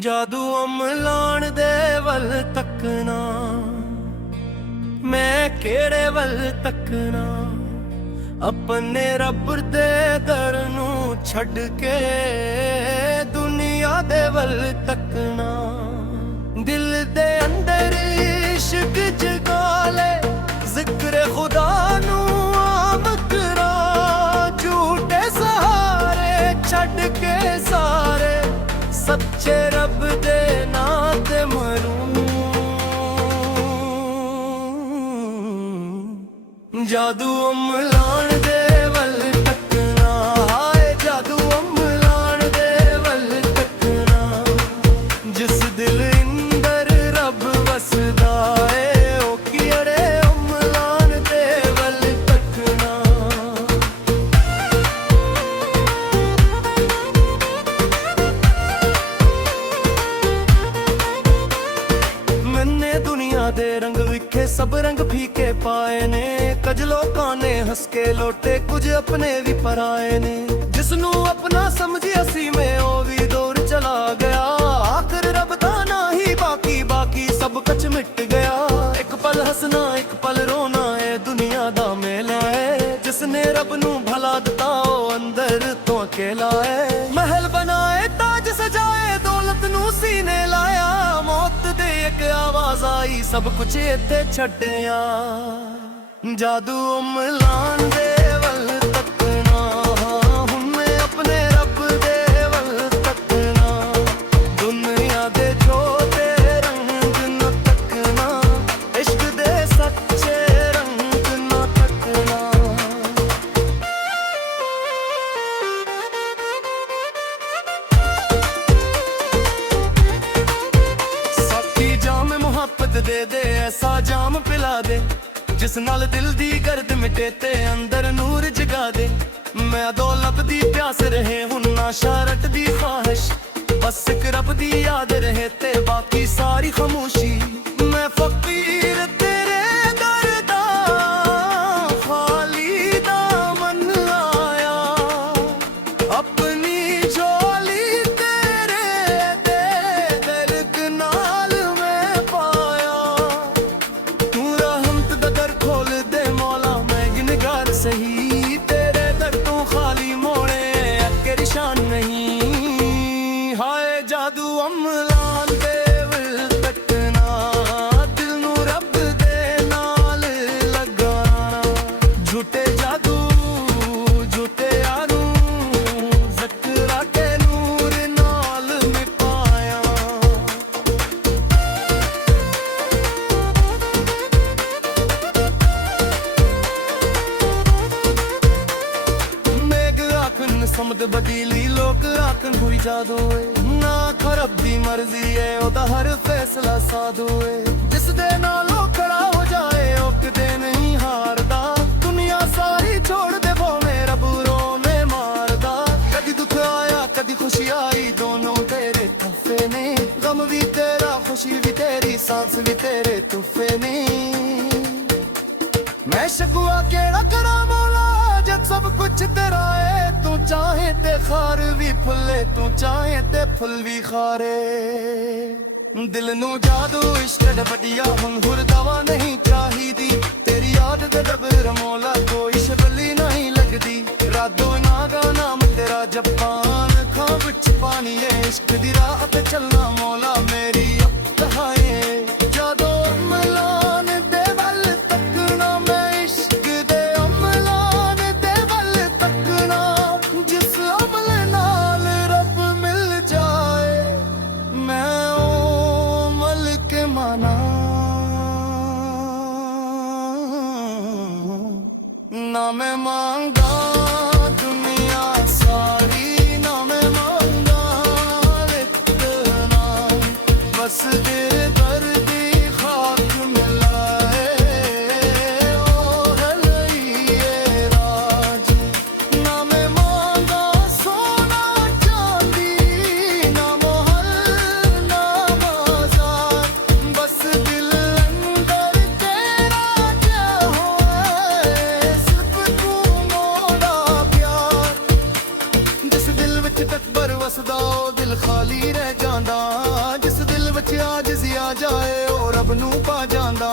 ਜਾਦੂ ਅਮਲਾਣ ਦੇ ਵੱਲ ਤੱਕਣਾ, ਮੈਂ ਕਿਹੜੇ ਵੱਲ ਤੱਕਣਾ, ਆਪਣੇ ਰੱਬ ਦੇ ਦਰ ਨੂੰ ਛੱਡ ਕੇ ਦੁਨੀਆ ਦੇ ਵੱਲ ਤੱਕਣਾ। ਦਿਲ ਦੇ ਅੰਦਰ ਇਸ਼ਕ ਜਗਾ ਲੈ, ਜ਼ਿਕਰ ਖੁਦਾ ਨੂੰ ਆਮ ਕਰਾਂ, ਝੂਠੇ ਸਹਾਰੇ ਛੱਡ ਕੇ ਸਾਰੇ ਸੱਚੇ ਰੱਬ ਦੇ ਨਾਂ ਤੇ ਮਰੂ। ਜਾਦੂ ਅਮਲਾਣ ਦੇ ਵੱਲ ਤੱਕਣਾ, ਹਾਏ ਜਾਦੂ ਅਮਲਾਣ ਦੇ ਵੱਲ ਤੱਕਣਾ, ਜਿਸ ਦਿਲ ਅੰਦਰ ਰੱਬ ਵਸਦਾ ਏ, ਉਹ ਕਿਹੜੇ ਅਮਲਾਣ ਦੇ ਵੱਲ ਤੱਕਣਾ। ਮੈਨੇ ਦੁਨੀਆ ਦੇ ਰੰਗ ਵਿਖੇ ਸਭ ਰੰਗ ਫੀਕੇ ਪਾਏ ਨੇ, ਕੁਝ ਲੋਕਾਂ ਨੇ ਹੱਸ ਕੇ ਲੋਟੇ, ਕੁਝ ਆਪਣੇ ਵੀ ਪਰਾਏ ਨੇ। ਜਿਸ ਨੂੰ ਆਪਣਾ ਸਮਝੀ ਅਸੀਂ ਮੈਂ ਉਹ ਵੀ ਦੂਰ ਚਲਾ ਗਿਆ, ਆਖਰ ਰੱਬ ਦਾ ਨਾ ਹੀ ਬਾਕੀ, ਬਾਕੀ ਸਭ ਕੁਝ ਮਿਟ ਗਿਆ। ਇੱਕ ਪਲ ਹੱਸਣਾ ਇੱਕ ਪਲ ਰੋਣਾ, ਇਹ ਦੁਨੀਆ ਦਾ ਮੇਲਾ ਹੈ, ਜਿਸ ਨੇ ਰੱਬ ਨੂੰ ਭਲਾ ਦਿੱਤਾ ਉਹ ਅੰਦਰ ਤੋਂ ਅਕੇਲਾ ਹੈ। ਮਹਿਲ ਬਣਾਏ ਤਾਜ ਸਜਾਏ, ਦੌਲਤ ਨੂੰ ਸੀਨੇ ਲਾਇਆ, ਮੌਤ ਦੇ ਇੱਕ ਆਵਾਜ਼ ਆਈ, ਸਭ ਕੁਝ ਇੱਥੇ ਛੱਡਿਆ। ਜਾਦੂ ਅਮਲਾਣ ਦੇ ਵੱਲ ਤੱਕਣਾ, ਹੁਣ ਮੈਂ ਆਪਣੇ ਰੱਬ ਦੇ ਵੱਲ ਤੱਕਣਾ, ਦੁਨੀਆ ਦੇ ਛੋਟੇ ਰੰਗ ਨਾ ਤੱਕਣਾ, ਇਸ਼ਕ ਦੇ ਸੱਚੇ ਰੰਗ ਨਾ ਤੱਕਣਾ। ਸਾਥੀ ਜਾਮ ਮੁਹੱਬਤ ਦੇ ਦੇ, ਐਸਾ ਜਾਮ ਪਿਲਾ ਦੇ, ਜਿਸ ਨਾਲ ਦਿਲ ਦੀ ਗਰਦ ਮਿਟੇ ਤੇ ਅੰਦਰ ਨੂਰ ਜਗਾ ਦੇ। ਮੈਂ ਦੌਲਤ ਦੀ ਪਿਆਸ ਰਹੇ, ਹੁਣ ਨਾ ਸ਼ਰਤ ਦੀ ਖਾਹਿਸ਼, ਬਸ ਇੱਕ ਰੱਬ ਦੀ ਯਾਦ ਰਹੇ ਤੇ ਬਾਕੀ ਸਾਰੀ ਖਾਮੋਸ਼ੀ। ਮੈਂ ਫਕੀਰ ਤੇਰੇ ਦਰ ਦਾ, ਖਾਲੀ ਦਾਮਨ ਲਾਇਆ, ਆਪਣੀ ਝੋਲੀ ਤੇਰੇ ਦੇ ਦਰਦ ਨਾਲ ਮੈਂ ਪਾਇਆ। ਤੂੰ ਰਹਿਮਤ ਦਾ ਦਰ ਖੋਲ ਦੇ ਮੌਲਾ, ਮੈਂ ਗਿਨਗਾਰ ਸਹੀ, ਤੇਰੇ ਦਰ ਤੋਂ ਖਾਲੀ ਮੋੜੇ ਅੱਗੇ ਨਿਸ਼ਾਨ ਨਹੀਂ। ਹਾਏ ਜਾਦੂ ਅਮਲਾਣ ਦੇ ਵੱਲ ਤੱਕਣਾ, ਦਿਲ ਨੂੰ ਰੱਬ ਦੇ ਨਾਲ ਲਗਾਣਾ, ਝੂਠੇ ਜਾਦੂ ਝੂਠੇ ਯਾਰੂ, ਜ਼ਿਕਰਾਂ ਕੇ ਨੂਰ ਨਾਲ ਮਿਟਾਇਆ। ਮੇਘ ਆਖਣ ਸਮਦ ਬਦੀਲੀ, ਲੋਕ ਆਖਣ ਕੋਈ ਜਾਦੂ ਏ, ਨਾ ਖਰਬ ਦੀ ਮਰਜ਼ੀ ਏ, ਉਹਦਾ ਹਰ ਫੈਸਲਾ ਸਾਧੂ ਏ। ਜਿਸ ਦੇ ਨਾਲ ਉਹ ਖੜਾ ਹੋ ਜਾਏ ਉਹ ਕਦੇ ਨਹੀਂ ਹਾਰਦਾ, ਦੁਨੀਆ ਸਾਰੀ ਛੋੜ ਦੇ ਭਾਵੇਂ ਰੱਬ ਰੋਣੇ ਮਾਰਦਾ। ਕਦੀ ਦੁੱਖ ਆਇਆ ਕਦੀ ਖੁਸ਼ੀ ਆਈ, ਦੋਨੋਂ ਤੇਰੇ ਤੋਹਫੇ ਨੇ, ਗਮ ਵੀ ਤੇਰਾ ਖੁਸ਼ੀ ਵੀ ਤੇਰੀ, ਸਾਂਸ ਵੀ ਤੇਰੇ ਤੋਹਫੇ ਨੇ। मैं शकुआ केड़ा करा मौला, जब सब कुछ तेरा है, तू चाहे ते खार भी फुले, तू चाहे ते फुल भी खारे। दिल नू जादू इश्क दा बढ़िया, हुन हुर दवा नहीं चाहिदी, तेरी याद दे डबर मौला कोई शबली नहीं लगदी। रातों नागा नाम तेरा जपान, खां विच पानी है, इश्क दी राह ते चलना मौला मेरी कहाए। जादू अमलान दे वल तकना, मैं इश्क दे अमलान दे वल तकना, जिस अमल नाल रब मिल जाए, मैं ओ अमल के माना। ना मैं मांगा दुनिया सारी, ना मैं मांगा इतना, ਵਿੱਚ ਆਜਜ਼ੀ ਆ ਜਾਏ ਉਹ ਰੱਬ ਨੂੰ ਪਾ ਜਾਂਦਾ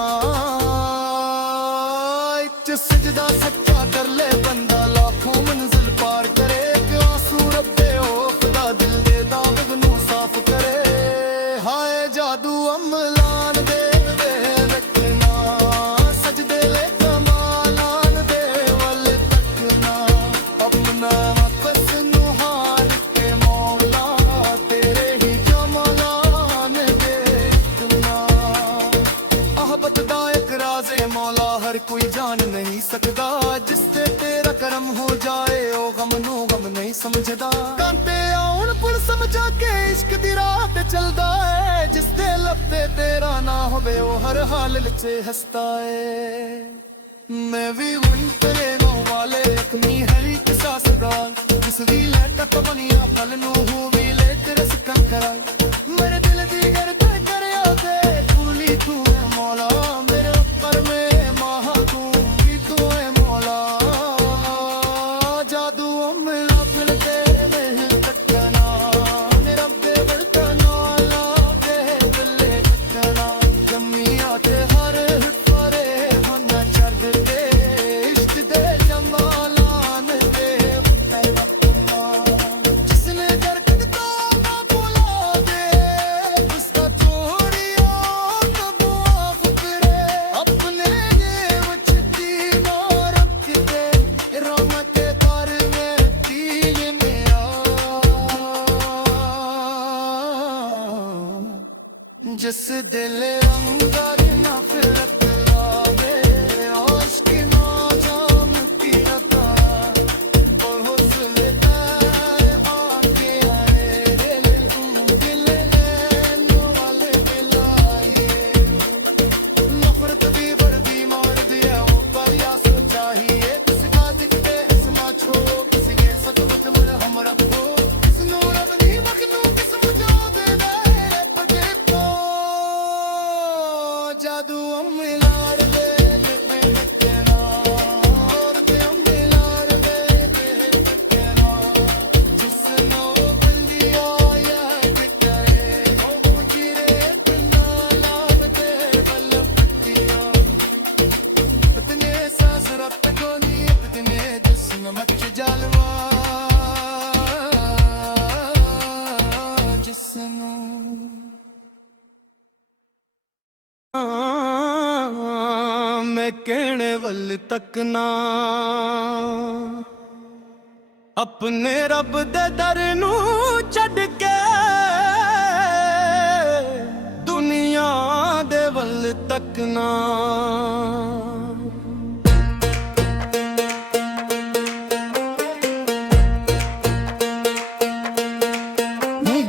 ਚ ਸਜਦਾ ਸੱਚਾ ਕਰ ਲੈ ਬੰਦਾ ਲੱਖੋਂ ਮੰਜ਼ਿਲ ਪਾਰ ਕਰੇ ਕਿ ਆਂਸੂ ਰੱਬੇ ਉਹ ਖੁਦਾ ਦਿਲ ਦੇ ਦਾਗ ਨੂੰ ਸਾਫ਼ ਕਰੇ ਹਾਏ ਜਾਦੂ ਅਮਲਾਨ ਦੇ ਰੱਖਣਾ ਸਜਦੇ ਲੈ ਕਮਾਲਾਨ ਦੇ ਵੱਲ ਤੱਕਣਾ ਆਪਣਾ ਵਾਪਸ ਨੂੰ ਹਾਰ ਕੇ ਮੌਲਾ ਤੇਰੇ ਹੀ ਜਮਾਲਾਨ ਦੇਖਣਾ ਅਹਬਤ ਦਾ ਇੱਕ ਰਾਜ਼ ਏ ਮੌਲਾ हर कोई जान नहीं सकता जिस ते तेरा करम हो जाए ओ गम नू गम नहीं समझदा कांटे आउण पुल समझा के इश्क दी राह ते चलदा है जिस ते लब ते तेरा ना होवे ओ हर हाल विच हसदा है मैं भी हुन तेरे नो वाले अपनी हरी किसा सदा जिस दी ले तक बनिया गल नू हो भी ले तेरे सिकन करा मेरे दिल दी गर ते करया दे फूली तू मौला मेरे ऊपर में जिस दिल अंदर नफरत लावे आशिक ना जाम की अता और हुस्न पे आके आए दिल लेने वाले मिलाए नफरत भी वर्दी मार दिया वो पर या सोचा ही किसी का दिखते इसमा छो किसी के सतमुत मुड़ हम रखो इस नूर भी मखनू किस्म जो दे जादू अम्लार ले देखना और ते अम्लार ले देखना जिसनो बंदिया याद करे ओ चिरे तना लागते बल पतिया इतने सांस रब को नी इतने जिस्म मच जालवा जिसनो मैं कहने वल तकना अपने रब दे दर नू छड़ के दुनिया दे वल तकना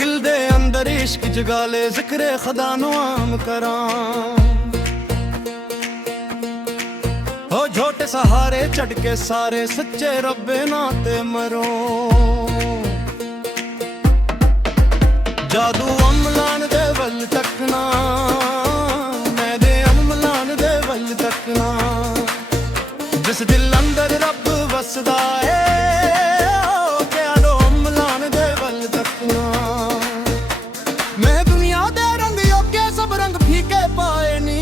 दिल दे अंदर इश्क जगा ले जिक्र खुदा नू आम करा हो झोटे सहारे चढ़ के सारे सच्चे रब्बे नाते मरो जादू अमलान दे वल तकना मैं दे अमलान दे वल तकना जिस दिल अंदर रब वसदा है क्या दो अमलान दे वल तकना मैं दुनिया दे रंग योग्य सब रंग फीके पाए नी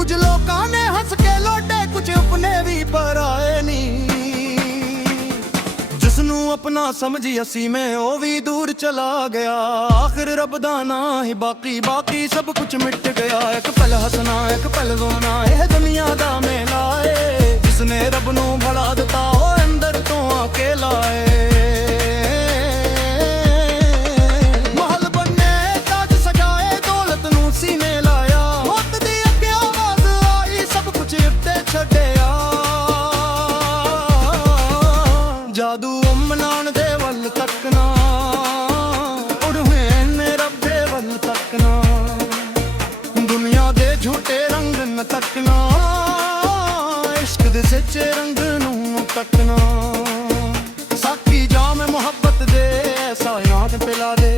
कुछ लोकां ने हंस के लोटे कुछ अपने भी पर आए नी जिसनू अपना समझी असी में ओ भी दूर चला गया आखिर रब दा ना ही बाकी सब कुछ मिट गया एक पल हसना एक पल रोना यह दुनिया दा मेला है जिसने रब नू भला दिता ओ अंदर तो अकेला है महल बने ताज सजाए दौलत नू सीने लाया मौत दी अगे आवाज आई सब कुछ इत्ते छड्डिया जादू अमलान दे वल तकना उड़ने रब दे वल तकना दुनिया दे झूठे रंग न तकना इश्क दे सच्चे रंग नू तकना साकी जाम मोहब्बत दे ऐसा याद पिला दे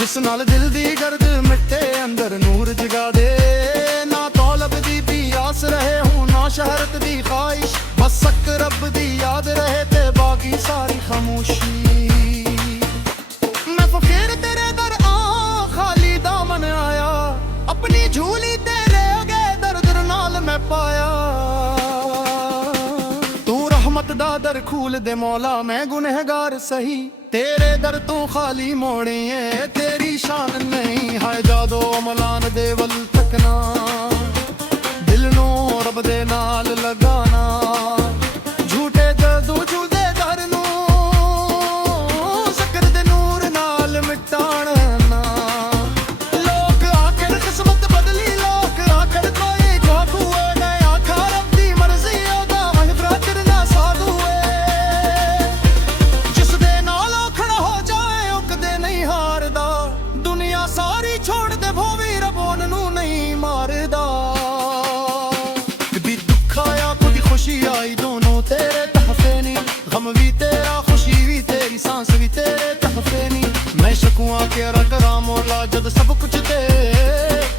जिस नाल दिल दी गर्द मिटे अंदर नूर जगा दे ना तौलब दी प्यास रहे हूँ ना शहरत दी ख्वाहिश बस सक रब दी याद रहे ते बाकी सारी खामोशी मैं फकीर तेरे दर आ खाली दामन आया ਦਰ ਖੂਲ ਦੇ ਮੌਲਾ ਮੈਂ ਗੁਨਹਗਾਰ ਸਹੀ ਤੇਰੇ ਦਰ ਤੋਂ ਖਾਲੀ ਮੋੜੀਏ ਤੇਰੀ ਸ਼ਾਨ ਨਹੀਂ ਹੈ ਜਾਦੋ ਅਮਲਾਨ ਦੇ ਵੱਲ ਤੱਕਣਾ ਦਿਲ ਨੂੰ ਰੱਬ ਦੇ ਨਾਲ ਲਗਾਣਾ ਝੂਠੇ ਦਰਦੂ ਝੂਲਦੇ ਦਰ ਨੂੰ ਸ਼ਕਰ ਦੇ ਨੂਰ ਨਾਲ ਮਿਟਾਣਾ ਲੋਕ ਆਖਰ ਕਿਸਮਤ ਬਦਲੀ ਲੋਕ ਆਖਰ ਕੋਈ ਜਾਦੂ ਹੈ ਆਖਰ ਰੱਬ ਦੀ ਮਰਜ਼ੀ ਉਹਦਾ ਮਹਿਫਰਾ ਕਰਨਾ ਸਾਧੂ ਹੈ ਜਿਸ ਦੇ ਨਾਲ ਖੜਾ ਹੋ ਜਾਏ ਉਹ ਕਦੇ ਨਹੀਂ ਹਾਰਦਾ ਦੁਨੀਆ ਸਾਰੀ ਛੋੜ ਦੇ ਭੋਵੀ ਰੱਬ ਉਹਨੂੰ ਨਹੀਂ ਮਾਰਦਾ ਕਦੀ ਦੁੱਖ ਆਇਆ ਕਦੀ ਖੁਸ਼ੀ ਆਈ ਦੋਨੋਂ ਤੇਰੇ ਤਹਫੇ ਨੀ ਗਮ ਵੀ ਤੇਰਾ ਖੁਸ਼ੀ ਵੀ ਤੇਰੀ सांस ਵੀ ਤੇਰੇ ਤਹਫੇ ਨੀ ਮੈਂ ਸ਼ਕੂਆਂ ਕਿਹੜਾ ਕਰਾਂ ਮੌਲਾ ਜਦ ਸਭ ਕੁਝ ਤੇ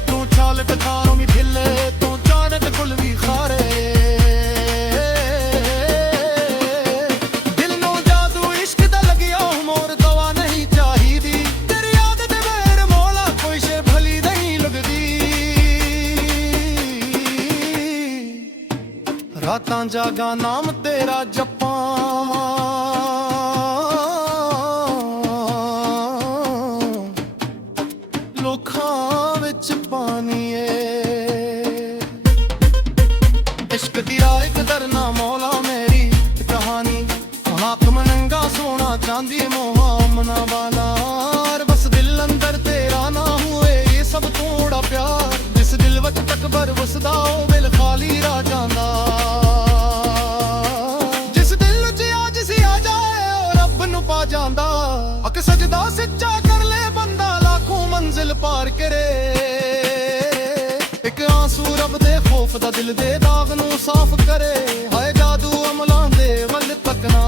ਤੂੰ ਛਾਲ ਟਖਾਰੋਂ ਵੀ ਫਿੱਲੇ ਤੂੰ ਚਾਨਕ ਕੁਲ ਵੀ ਖਾਰੇ ਦਿਲ ਨੂੰ ਜਾਦੂ ਇਸ਼ਕ ਦਾ ਲੱਗਿਆ ਮੋਰ ਦਵਾ ਨਹੀਂ ਚਾਹੀਦੀ ਤੇਰੀ ਯਾਦ ਦੇ ਬੇਰ ਮੌਲਾ ਕੋਈ ਸ਼ੇ ਭਲੀ ਨਹੀਂ ਲੱਗਦੀ ਰਾਤਾਂ ਜਾਗਾ ਨਾਮ ਤੇਰਾ ਜਪਾਂ ਲੋਕਾਂ ਵਿੱਚ ਪਾਣੀ ਏ ਇਸ਼ਕ ਦੀ ਰਾਹ ਕਦਰਨਾ ਮੌਲਾ ਮੇਰੀ ਕਹਾਣੀ ਹਾਕਮ ਨੰਗਾ ਸੋਨਾ ਚਾਂਦੀ ਮੋਹਾ ਮਨਾ ਵਾਲਾ ਬਸ ਦਿਲ ਅੰਦਰ ਤੇਰਾ ਨਾ ਹੋਏ ਇਹ ਸਭ ਥੋੜਾ ਪਿਆਰ ਜਿਸ ਦਿਲ ਵਿੱਚ ਤਕਬਰ ਵਸਦਾ ਉਹ ਦਿਲ ਖਾਲੀ ਰਹਿ ਜਾਂਦਾ ਜਿਸ ਦਿਲ ਵਿੱਚ ਆਜ ਸੀ ਆ ਜਾਏ ਉਹ ਰੱਬ ਨੂੰ ਪਾ ਜਾਂਦਾ ਅਕ ਸਜਦਾ ਸੱਚਾ ਕਰ ਲੈ ਬੰਦਾ ਲਾਖੋਂ ਮੰਜ਼ਿਲ ਪਾਰ ਕਰੇ ਇੱਕ ਆਂਸੂ ਰੱਬ ਦੇ ਖੌਫ ਦਾ ਦਿਲ ਦੇ ਦਾਗ ਨੂੰ ਸਾਫ਼ ਕਰੇ ਹਾਏ ਜਾਦੂ ਅਮਲਾਂ ਦੇ ਵੱਲ ਤੱਕਣਾ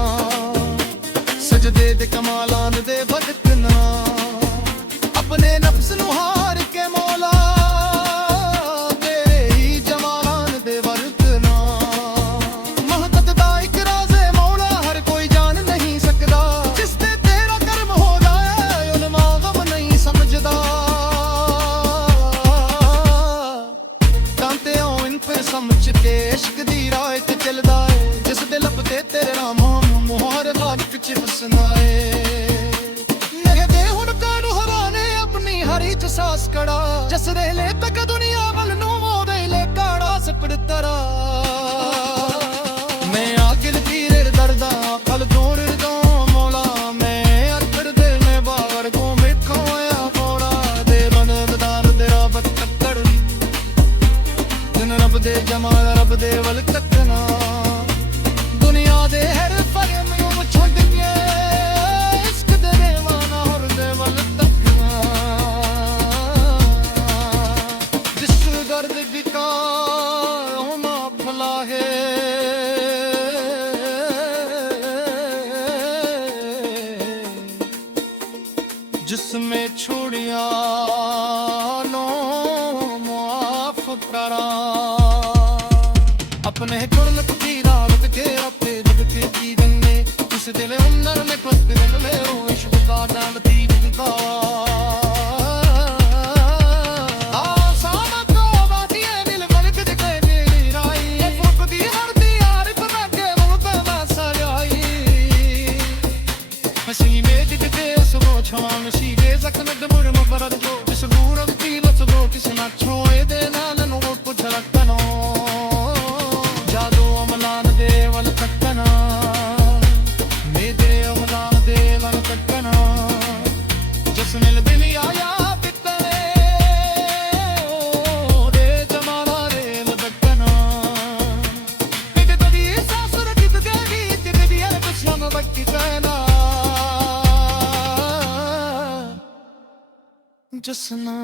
ਸਜਦੇ ਦੇ ਕਮਾਲਾਂ ਦੇ ਭਟਕਣਾ ਆਪਣੇ ਨਫਸ ਨੂੰ ਹਾਰ ਕੇ ਮੌਲਾ ਤੇਰੇ ਹੀ ਜਮਾਲਾਂ ਦੇ ਵਰਤਣਾ ਮਹੱਬਤ ਦਾ ਇੱਕ ਰਾਜ਼ ਹੈ ਮੌਲਾ ਹਰ ਕੋਈ ਜਾਣ ਨਹੀਂ ਸਕਦਾ ਜਿਸ ਤੇ ਤੇਰਾ ਕਰਮ ਹੋ ਜਾਏ ਉਹ ਗਮ ਨਹੀਂ ਸਮਝਦਾ ਕਾਂਤੇ ਇਨ ਫਿਰ ਸਮਝ ਕੇ ਇਸ਼ਕ ਦੀ ਰਾਹ ਤੇ ਚੱਲਦਾ ਏ ਜਿਸ ਦੇ ਲੱਭ ਤੇ ਤੇਰੇ ਨਾਮ ਮੁਹਾਰ ਖਾਕ ਚ ਫਸਣਾ ਏ ਨਗਦੇ ਹੁਣ ਕਾਨੂੰ ਹਰਾਨੇ ਆਪਣੀ ਹਰੀ ਚ ਸਾਸ ਕੜਾ ਜਿਸ ਦੇ ਲੈ ਤੱਕ ਦੁਨੀਆ ਵੱਲ ਨੂੰ ਮੋਦੇ ਲੈ ਕਾੜਾ ਸਪੜ ਤਰਾ ਮੈਂ ਆਕਿਲ ਪੀਰ ਦਰਦਾ ਕਲ ਦੂਰ ਤੋਂ ਮੌਲਾ ਮੈਂ ਅਰਥਰ ਦੇ ਮੈਂ ਬਾਵਰ ਕੋ ਮਿੱਠਾ ਹੋਇਆ ਮੌਲਾ ਦੇ ਮਨ ਦਾਰ ਦੇ ਰੱਬ ਤੱਕੜ ਦਿਨ ਰੱਬ ਦੇ ਜਮਾਲ ਰੱਬ ਦੇ ਵੱਲ ਤੱਕਣਾ ਦੁਨੀਆ ਦੇ ਹਰ ਫਰਮ ਨੂੰ ਛੱਡ ਕੇ ਇਸ਼ਕ ਦੇ ਦੇਵਾਨਾ ਹੋਰ ਦੇ ਵੱਲ ਤੱਕਣਾ ਜਿਸ ਦਰਦ ਦੀ ਕਾ ਹੋਣਾ ਭਲਾ ਹੈ जिसमें छोड़िया नो मुआफ करा अपने कुरल की रावत के अपने जग के जीवन में इस दिल अंदर में खुद दिल में हो इश्क का नाम दीप का Çağın şive zakına da mırma barad jo Bis guram tila to do kisna choye de nalan wo puchalakano Jadu amalan de wal takkana Mede amalan de wal takkana Jasmil dil aaya bitare O de jamala de wal takkana Bide tadi sasur kit gadi Tigdi al kusham bakki jana जसना